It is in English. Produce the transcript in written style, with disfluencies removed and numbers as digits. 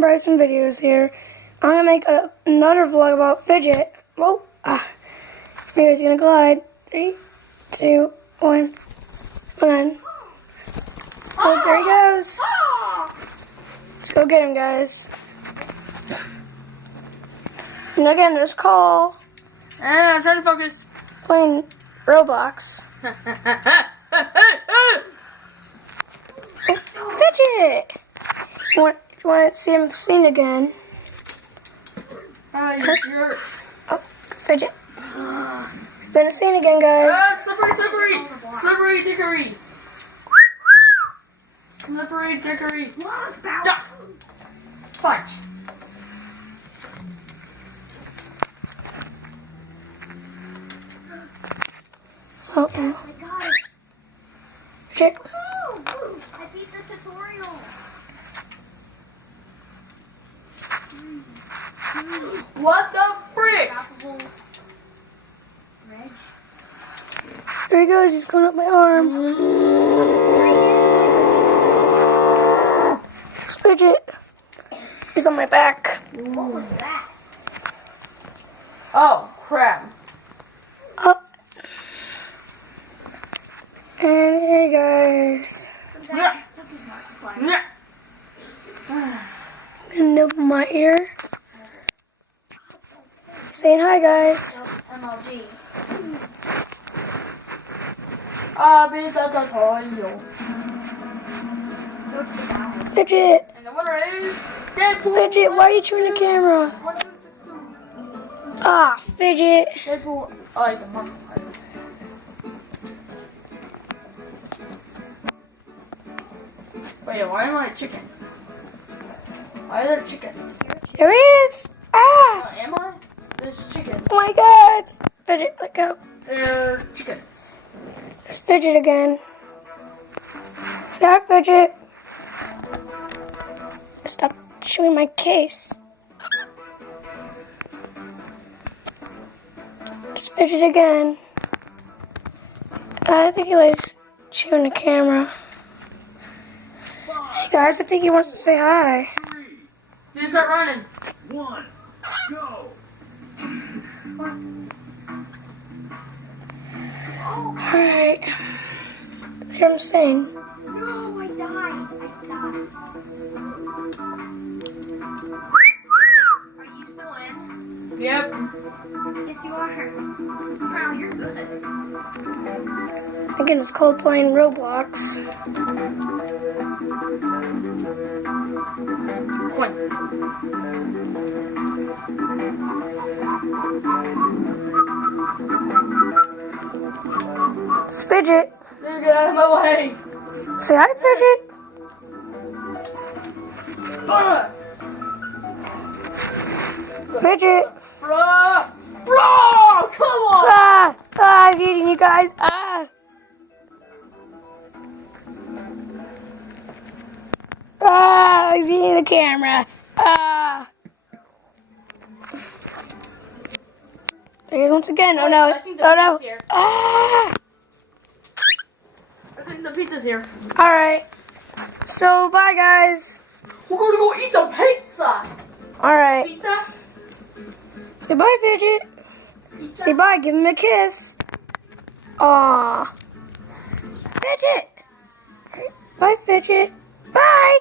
and Bryson videos here. I'm gonna make another vlog about Fidget. Whoa! Here he's gonna glide. 3, 2, 1. One. Oh, there he goes. Let's go get him, guys. And again, there's Call. I'm trying to focus. Playing Roblox. Fidget! If you want to see him sing again. You jerks. Oh, Fidget. Then it's seen again, guys. Slippery, slippery! Slippery dickory! Slippery dickory! Duck! Punch! Oh, Fidget. I beat the tutorial. What the frick? There he goes, he's going up my arm. It's Fidget. He's on my back. What was that? Oh, crap. Up. And here he goes. Yeah. Yeah. Gonna nibble my ear. Saying hi, guys. MLG. Beat the tutorial. Fidget. And the winner is Deadpool. Fidget, why are you chewing the camera? 1262. Ah, Fidget. Deadpool. Oh, he's a monkey. Wait, why am I a chicken? Why are there chickens? There he is. Ah! Am I? There's chickens. Oh my god. Fidget, let go. They're chickens. It's Fidget again. Say hi, Fidget. Stop chewing my case. It's Fidget again. I think he likes chewing the camera. Hey guys, I think he wants to say hi. Dude, start running. 1, go! Alright. Let's hear him sing. No, I died. Are you still in? Yep. Yes, you are. Wow, you're good. Again, it's called playing Roblox. Coin. It's Fidget. Dude, get out of my way. Say hi, Fidget. Fidget. Bro! Bro! Come on! I'm eating you guys. He's eating the camera. There he is once again. Oh no. I think the Oh no. pizza's here. Ah! I think the pizza's here. Alright. So, bye guys. We're gonna go eat the pizza! Alright. Pizza? Say bye, Fidget. Pizza? Say bye. Give him a kiss. Aww. Fidget. Bye, Fidget. Bye.